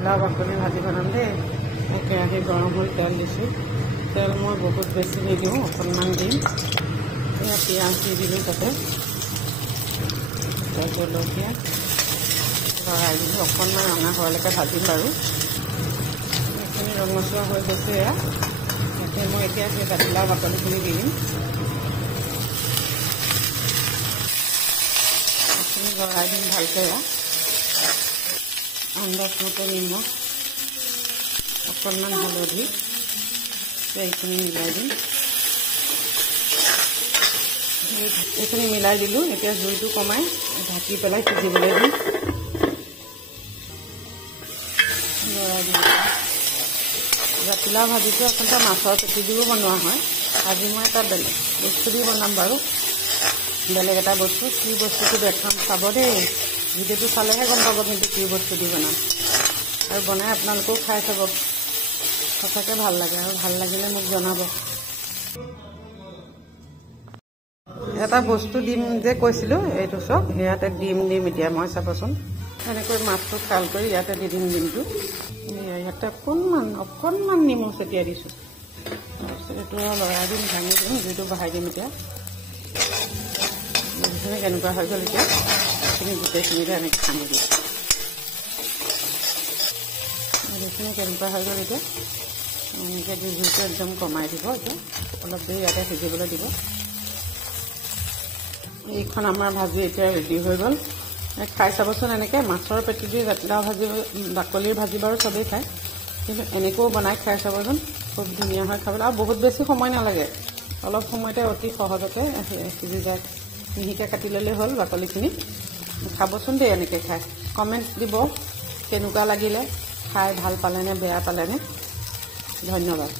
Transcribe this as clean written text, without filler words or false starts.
জাতিলাও বাকলি ভাজি বনাম দেই। কেৰাহী গৰম হ'ল, তেল দিছোঁ। তেল মই বহুত বেছি নিদিওঁ, অকণমান দিম। এয়া পিঁয়াজ দি দিলোঁ তাতে, জলকীয়া লৰাই দিলোঁ। অকণমান ৰঙা হোৱালৈকে ভাজিম বাৰু। এইখিনি ৰঙচুৱা হৈ গৈছে। ইয়াতে মই এতিয়া সেই জাতিলাও বাকলিখিনি দি দিম। এইখিনি লৰাই দিম ভালকৈ। আন্দাজমতে নিমখ, অকণমান হালধি, এইখিনি মিলাই দিম। এইখিনি মিলাই দিলোঁ। এতিয়া জুইটো কমাই ঢাকি পেলাই সিজিবলৈ দিম। লৰাই দিম। জাতিলাও ভাজিটো আচলতে মাছৰ পেটি দিও বনোৱা হয়। আজি মই এটা বেলেগ বস্তু দি বনাম বাৰু। বেলেগ এটা বস্তু, কি বস্তুটো দেখাম চাব দেই। ভিডিঅ'টো চালেহে গম পাব কিন্তু কি বস্তু দি বনাম। আৰু বনাই আপোনালোকেও খাই চাব, সঁচাকৈ ভাল লাগে। আৰু ভাল লাগিলে মোক জনাব। এটা বস্তু দিম যে কৈছিলোঁ, এইটো চব ইয়াতে দিম এতিয়া মই চাবচোন। এনেকৈ মাছটো খাল কৰি ইয়াতে দি দিম ডিমটো। ইয়াতে অকণমান নিমখ ছটিয়াই দিছোঁ। তাৰপিছত এইটো লৰাই দিম, ভাঙি দিম, জুইটো বঢ়াই দিম। এতিয়া এইখিনি কেনেকুৱা হৈ গ'ল। এতিয়া এইখিনি গোটেইখিনিতে এনেকৈ সানি দিম। এইখিনি কেনেকুৱা হৈ গ'ল। এতিয়া এনেকৈ দি জুইটো একদম কমাই দিব। এতিয়া অলপ দেৰি ইয়াতে সিজিবলৈ দিব। এইখন আমাৰ ভাজি এতিয়া ৰেডি হৈ গ'ল। খাই চাবচোন। এনেকৈ মাছৰ পেটি দি জাতিলাও ভাজি, বাকলিৰ ভাজি বাৰু চবেই খায়, কিন্তু এনেকৈও বনাই খাই চাবচোন। খুব ধুনীয়া হয় খাবলৈ। আৰু বহুত বেছি সময় নালাগে, অলপ সময়তে অতি সহজতে সিজি যায়। মিহিকৈ কাটি ল'লেই হ'ল বাকলিখিনি। খাবচোন দেই এনেকৈ খাই। কমেণ্ট দিব কেনেকুৱা লাগিলে, খাই ভাল পালেনে বেয়া পালেনে। ধন্যবাদ।